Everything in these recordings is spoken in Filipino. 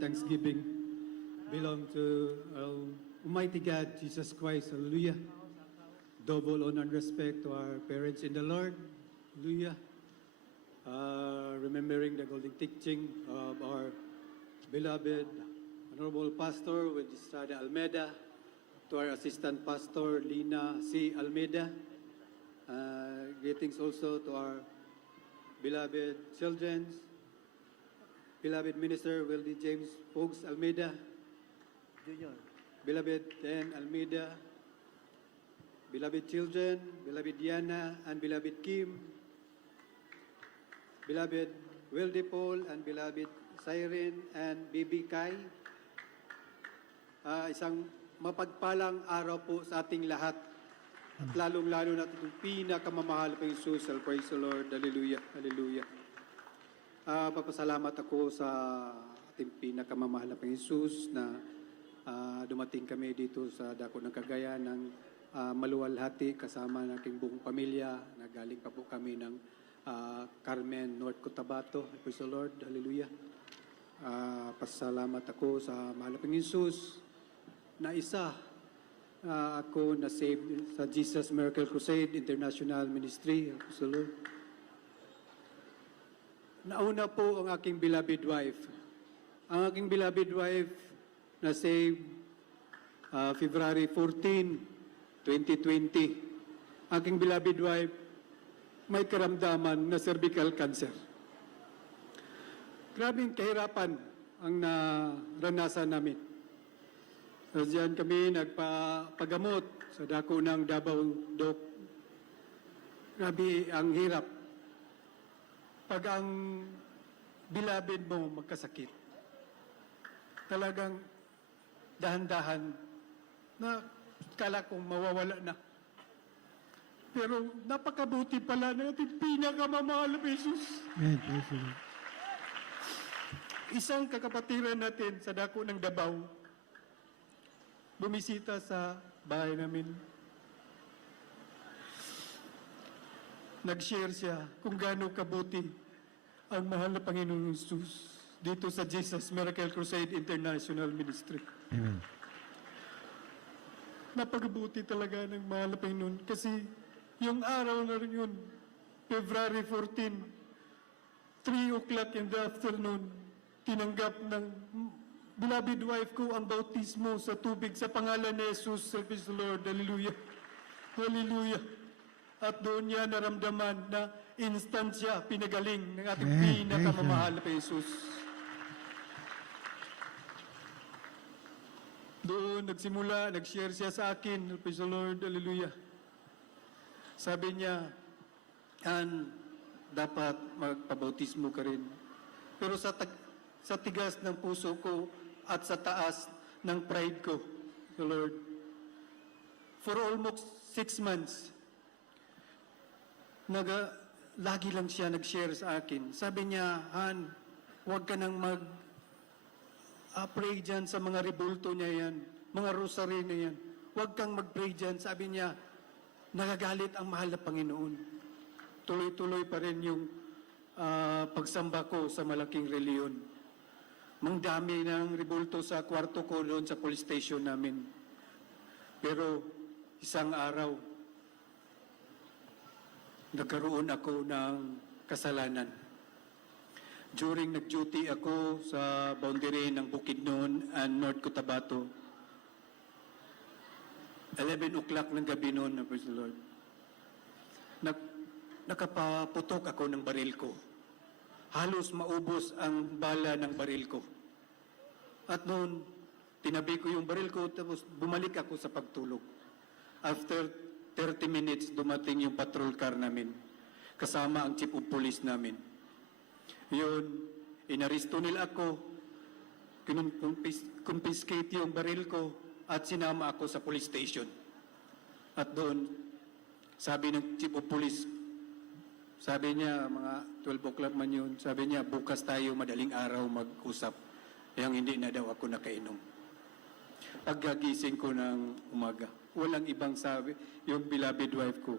thanksgiving belong to Almighty God, Jesus Christ. Hallelujah. Double honor and respect to our parents in the Lord. Hallelujah. Remembering the golden teaching of our beloved Honorable Pastor with Estrada Almeida, to our Assistant Pastor Lina C. Almeida. Greetings also to our beloved children, beloved Minister Wildy James Fogs Almeida, Junior, beloved Dan Almeida, beloved children, beloved Diana and beloved Kim, beloved Wildy Paul and beloved Siren and Bibi Kai. Isang mapagpalang araw po sa ating lahat. At lalong-lalo natin itong pinakamamahal pa Jesus. Praise the Lord. Hallelujah. Hallelujah. Papasalamat ako sa ating pinakamamahal na Jesus na dumating kami dito sa Dako ng Cagayan ng maluwalhati kasama ng aking buong pamilya. Nagaling pa po kami ng Carmen, North Cotabato. Praise the Lord. Hallelujah. Pasalamat ako sa mahal na Jesus na isa. Ako na-save sa Jesus Miracle Crusade International Ministry. Praise the Lord. Nauna po ang aking beloved wife. Ang aking beloved wife na-save February 14, 2020. Aking beloved wife may karamdaman na cervical cancer. Grabing kahirapan ang naranasan namin. So, diyan kami nagpagamot sa dako ng Davao Doc. Grabe ang hirap. Pag ang beloved mo magkasakit, talagang dahan-dahan na kala kong mawawala na. Pero napakabuti pala na ating pinakamamahal na Jesus. Isang kakapatiran natin sa dako ng Davao, bumisita sa bahay namin. Nag-share siya kung gaano kabuti ang mahal na Panginoong Jesus dito sa Jesus Miracle Crusade International Ministry. Amen. Napakabuti talaga ng mahal na Panginoon kasi yung araw na rin yun, February 14, 3 o'clock in the afternoon, tinanggap ng beloved wife ko ang bautismo sa tubig sa pangalan ni Jesus. Praise the Lord. Hallelujah. Hallelujah. At doon niya naramdaman na instansya pinagaling ng ating pinakamamahal na Jesus. Doon nagsimula, nag-share siya sa akin. Praise the Lord. Hallelujah. Sabi niya, dapat magpabautismo ka rin. Pero sa tigas ng puso ko at sa taas ng pride ko, the Lord. For almost 6 months, lagi lang siya nag-share sa akin. Sabi niya, Han, huwag ka nang pray dyan sa mga rebulto niya yan, mga rosary na yan. Huwag kang mag-pray dyan. Sabi niya, nagagalit ang mahal na Panginoon. Tuloy-tuloy pa rin yung pagsamba ko sa malaking reliyon. Mang dami ng rebulto sa kwarto ko doon sa police station namin. Pero isang araw, nagkaroon ako ng kasalanan. During nag-duty ako sa boundary ng Bukidnon and North Cotabato, 11 o'clock ng gabi noon, praise the Lord. Nakapaputok ako ng baril ko. Halos maubos ang bala ng baril ko. At noon, tinabi ko yung baril ko, tapos bumalik ako sa pagtulog. After 30 minutes, dumating yung patrol car namin. Kasama ang chief of police namin. Yun, inaristo nila ako, confiscate yung baril ko, at sinama ako sa police station. At doon, sabi ng chief of police, sabi niya, mga 12 o'clock man yun, sabi niya, bukas tayo madaling araw mag-usap. Yang hindi na daw ako nakainom. Pagkagising ko ng umaga, walang ibang sabi, yung beloved wife ko,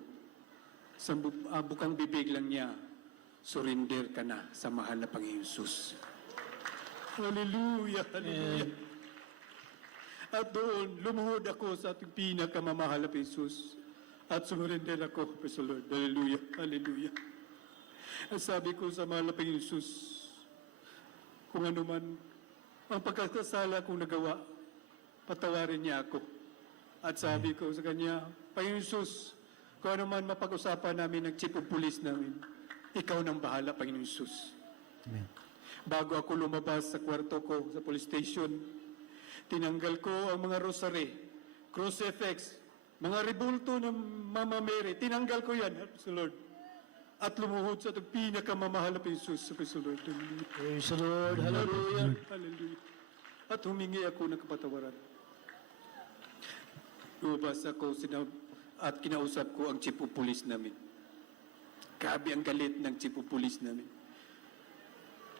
sa bukang bibig lang niya, surrender ka na sa mahal na Panginoon Jesus. Hallelujah, hallelujah. At doon, lumuhod ako sa ating pinakamamahal na Jesus. At sumurrender ako, praise the Lord. Hallelujah, hallelujah. At sabi ko sa mahal na Panginoong Jesus, kung ano man ang pagkakasala kong nagawa, patawarin niya ako. At sabi ko sa kanya, Panginoong Jesus, kung ano man mapag-usapan namin ng chief of police namin, ikaw nang bahala, Panginoong Jesus. Amen. Bago ako lumabas sa kwarto ko sa police station, tinanggal ko ang mga rosary, crucifix, mga rebulto ng Mama Mary. Tinanggal ko yan, praise the Lord. At lumuhod sa itong pinakamamahal na Jesus, praise the Lord. Hallelujah. Praise the Lord. Hallelujah. Hallelujah. At humingi ako ng kapatawaran. Lumabas ako at kinausap ko ang chief of police namin. Grabe ang galit ng chief of police namin.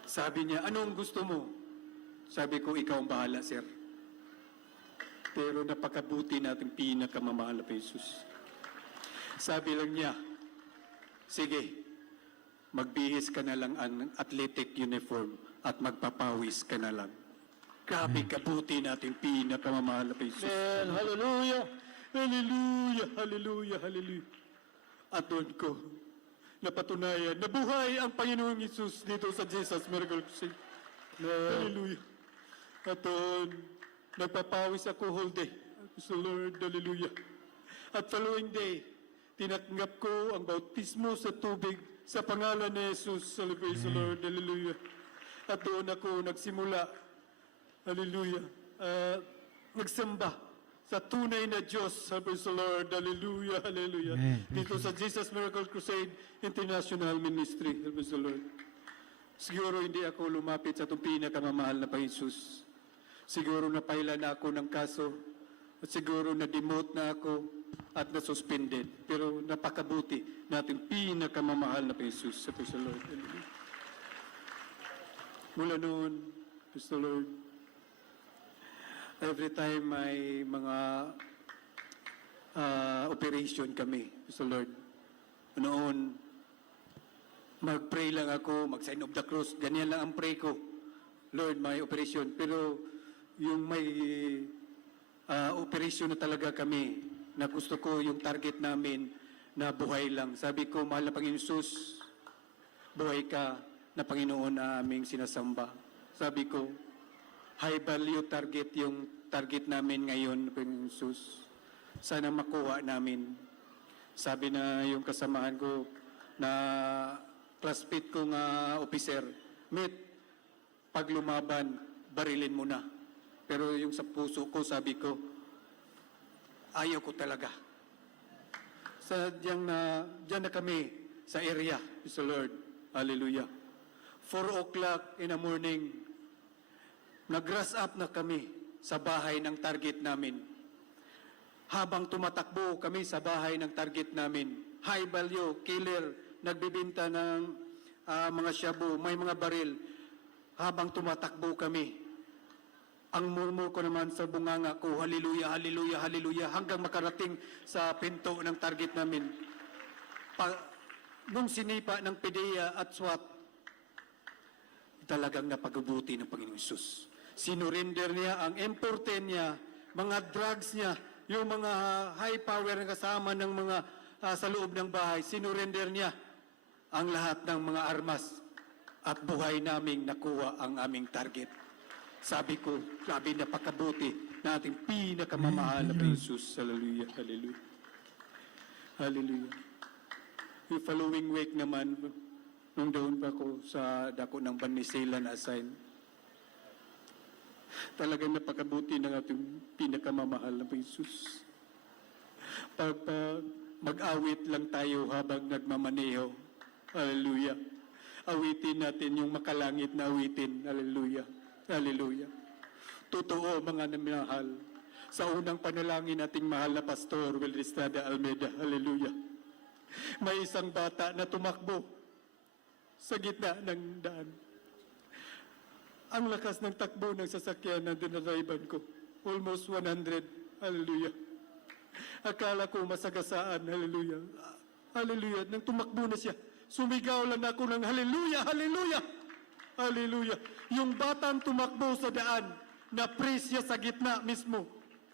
Sabi niya, anong gusto mo? Sabi ko, ikaw ang bahala, sir. Pero napakabuti nating pinakamamahal na Jesus. Sabi lang niya, sige, magbihis ka na lang ang athletic uniform at magpapawis ka na lang. Grabe kabuti nating pinakamamahal na Jesus. Amen. Hallelujah. Hallelujah, hallelujah, hallelujah. At doon ko, napatunayan, nabuhay ang Panginoong Jesus dito sa Jesus Miracle Crusade. Hallelujah. At doon, nagpapawis ako whole day. Praise the Lord, hallelujah. At following day, tinanggap ko ang bautismo sa tubig sa pangalan ni Jesus. Praise the Lord, hallelujah. At doon ako nagsimula, hallelujah, nagsamba sa tunay na Diyos. Praise the Lord, hallelujah, hallelujah. Amen. Dito sa Jesus Miracle Crusade International Ministry. Praise the Lord. Siguro hindi ako lumapit sa itong pinakamamahal na Panginoon. Siguro napailan na ako ng kaso at siguro na-demote na ako at na-suspended. Pero napakabuti nating pinakamamahal na Jesus. Praise the Lord. Hallelujah. Mula noon, praise the Lord, every time may mga operation kami, praise the Lord, noon, mag-pray lang ako, mag-sign of the cross, ganyan lang ang pray ko. Lord, may operation. Pero yung may operation na talaga kami, na gusto ko yung target namin na buhay lang. Sabi ko, mahal na Panginoon Jesus, buhay ka na Panginoon na aming sinasamba. Sabi ko, high value target yung target namin ngayon, Panginoon Jesus. Sana makuha namin. Sabi na yung kasamahan ko na classmate kong officer, Met, pag lumaban, barilin mo na. Pero yung sa puso ko, sabi ko, ayaw ko talaga. Diyan na kami sa area, Praise the Lord. Hallelujah. 4 o'clock in the morning, nag-rush up na kami sa bahay ng target namin. Habang tumatakbo kami sa bahay ng target namin, high value, killer, nagbibinta ng mga shabu, may mga baril. Habang tumatakbo kami, ang murmur ko naman sa bunganga ko, hallelujah, hallelujah, hallelujah, hanggang makarating sa pinto ng target namin. Nung sinipa ng PDEA at SWAT, talagang napagabuti ng Panginoong Isus. Sinurrender niya ang M410 niya, mga drugs niya, yung mga high power na kasama ng mga sa loob ng bahay, sinurrender niya ang lahat ng mga armas at buhay naming nakuha ang aming target. Sabi ko, grabe napakabuti na ating pinakamamahal na Jesus. Hallelujah, hallelujah. Hallelujah. Yung following week naman, nung doon pa ako sa dako ng Banisela na assign, talagang napakabuti ng ating pinakamamahal na Jesus. Mag-awit lang tayo habang nagmamaneho. Hallelujah. Awitin natin yung makalangit na awitin. Hallelujah. Hallelujah. Totoo mga minahal. Sa unang panalangin nating mahal na Pastor Will Estrada Almeida. Hallelujah. May isang bata na tumakbo sa gitna ng daan. Ang lakas ng takbo ng sasakyan na dinadriban ko. Almost 100. Hallelujah. Akala ko masagasaan. Hallelujah. Hallelujah. Nang tumakbo na siya, sumigaw lang ako ng hallelujah, hallelujah. Hallelujah. Yung batang tumakbo sa daan, na presya sa gitna mismo.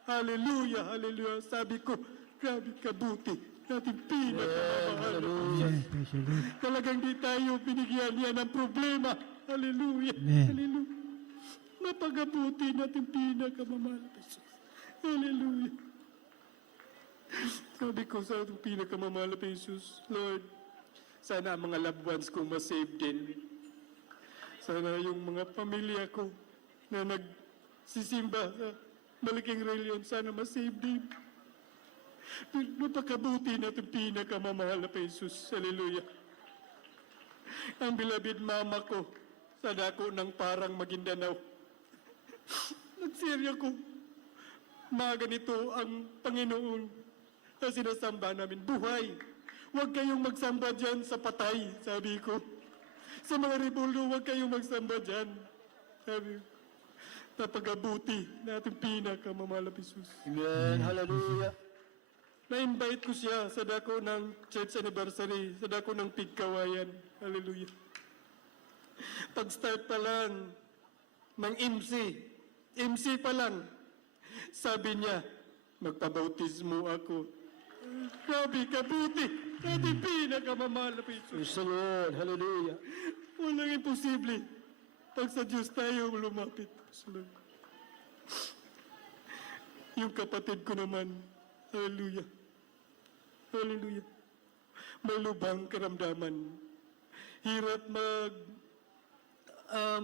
Hallelujah, hallelujah. Sabi ko, grabe kabuti. Natin pinakamamahal. Amen. Praise the Lord. Talagang di tayo binigyan niya ng problema. Hallelujah, Amen. hallelujah. Mapagabuti natin pinakamamahal. Hallelujah. Sabi ko sa ating pinakamamahal na Jesus, Lord, sana ang mga loved ones kong masave din. Sana yung mga pamilya ko na nagsisimba sa malaking reliyon, sana masave din. Napakabuti natin pinakamamahal na Jesus. Hallelujah. Ang beloved mama ko, sa dako ng parang Maguindanao. Nagseryo ko, mga ganito ang Panginoon na sinasamba namin. Buhay! Huwag kayong magsamba dyan sa patay, sabi ko. Sa mga rebuldo, huwag kayong magsamba dyan. Sabi ko, napagabuti natin pinakamamahal na Jesus. Amen. Hallelujah. Na-invite ko siya sa dako ng church anniversary, sa dako ng Pigkawayan. Hallelujah. Pag-start pa lang ng MC pa lang, sabi niya, magpabautismo ako. Grabe, kabuti. Natin pinakamamahal na Jesus. Praise the Lord. Hallelujah. Walang imposible. Pag sa Diyos tayo lumapit. Yung kapatid ko naman, hallelujah. Hallelujah. May lubang karamdaman.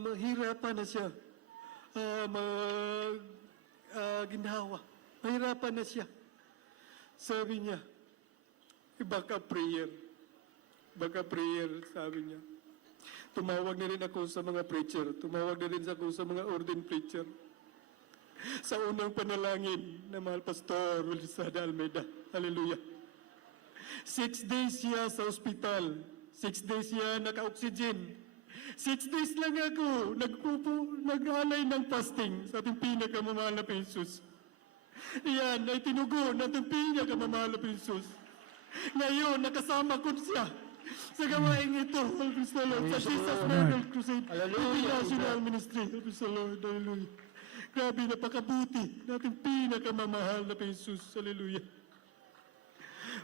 Mahirapan na siya. Ginhawa. Mahirapan na siya. Sabi niya, baka prayer. Baka prayer, sabi niya. Tumawag na rin ako sa mga preacher. Tumawag na rin ako sa mga ordained preacher. Sa unang panalangin na mahal Pastor Wilsada Almeida. Hallelujah. 6 days siya sa ospital. 6 days siya naka-oxygen. 6 days lang ako nag-alay ng fasting sa ating pinakamamahal na Jesus. Iyan ay tinugon ng ating pinakamamahal na Jesus. Ngayon, nakasama ko siya sa gawain ito. Praise the Lord. Sa Jesus Miracle Crusade. International Ministry. Praise the Lord. Hallelujah. Grabe, napakabuti natin pinakamamahal na Jesus. Hallelujah.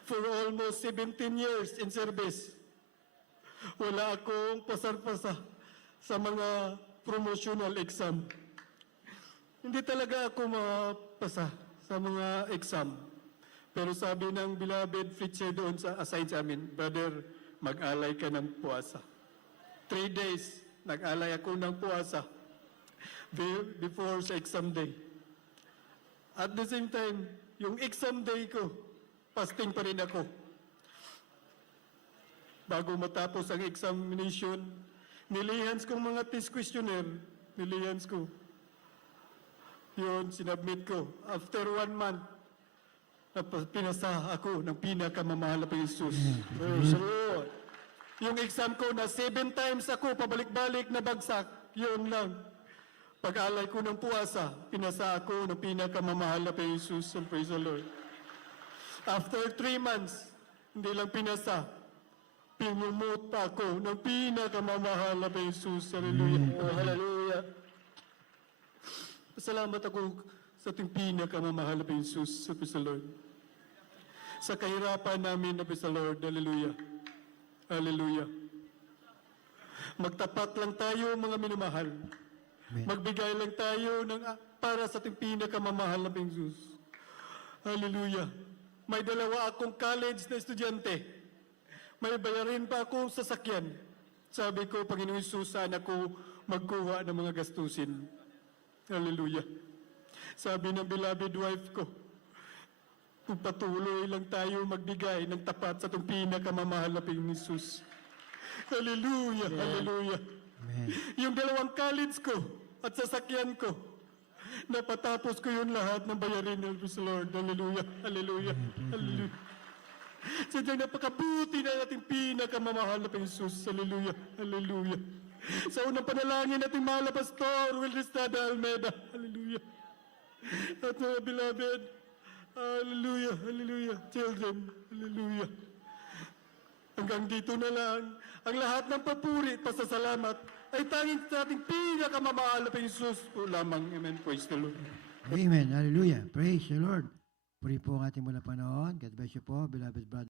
For almost 17 years in service, wala akong pasar-pasa sa mga promotional exam. Hindi talaga ako mapasa sa mga exam. Pero sabi ng beloved preacher doon sa assign sa amin, brother, mag-alay ka ng puasa. 3 days, nag-alay ako ng puasa before sa exam day. At the same time, yung exam day ko, fasting pa rin ako. Bago matapos ang examination, nilihans kong mga test questionnaire, nilihans ko. Yun, sinabmit ko. After 1 month, pinasa ako ng pinakamamahal na Jesus. Praise the Lord. Yung exam ko na 7 times ako pabalik-balik na bagsak, yun lang. Pag-alay ko ng puwasa, pinasa ako ng pinakamamahal na Jesus. And praise the Lord. After 3 months, hindi lang pinasa, pinumot pa ako ng pinakamamahal na Jesus. Hallelujah. Oh, hallelujah. Pasalamat ako sa ating pinakamamahal na Jesus. Praise the Lord. Sa kahirapan namin na praise the Lord. Hallelujah. Hallelujah. Magtapat lang tayo mga minamahal. Amen. Magbigay lang tayo para sa ating pinakamamahal na Jesus. Hallelujah. May 2 akong college na estudyante. May bayarin pa akong sasakyan. Sabi ko, Panginoon Jesus, sana ko magkuha ng mga gastusin. Hallelujah. Sabi ng beloved wife ko, patuloy lang tayo magbigay ng tapat sa itong pinakamamahal na Jesus. Hallelujah, hallelujah. Amen. Yung 2 college ko at sasakyan ko, napatapos ko yun lahat ng bayarin ng Lord. Hallelujah, hallelujah, hallelujah. Sadyang napakabuti na natin pinakamamahal na Jesus. Hallelujah, hallelujah. Sa unang panalangin natin mahal na Pastor Wilsada Almeida. Hallelujah. At mga beloved, hallelujah, hallelujah. Children, hallelujah. Hanggang dito na lang ang lahat ng papuri at pasasalamat ay tanging sa ating pinakamamahal na Jesus po lamang. Amen. Praise the Lord. Amen. Hallelujah. Praise the Lord. Puri po ang ating mula panahon. God bless you po, beloved brother.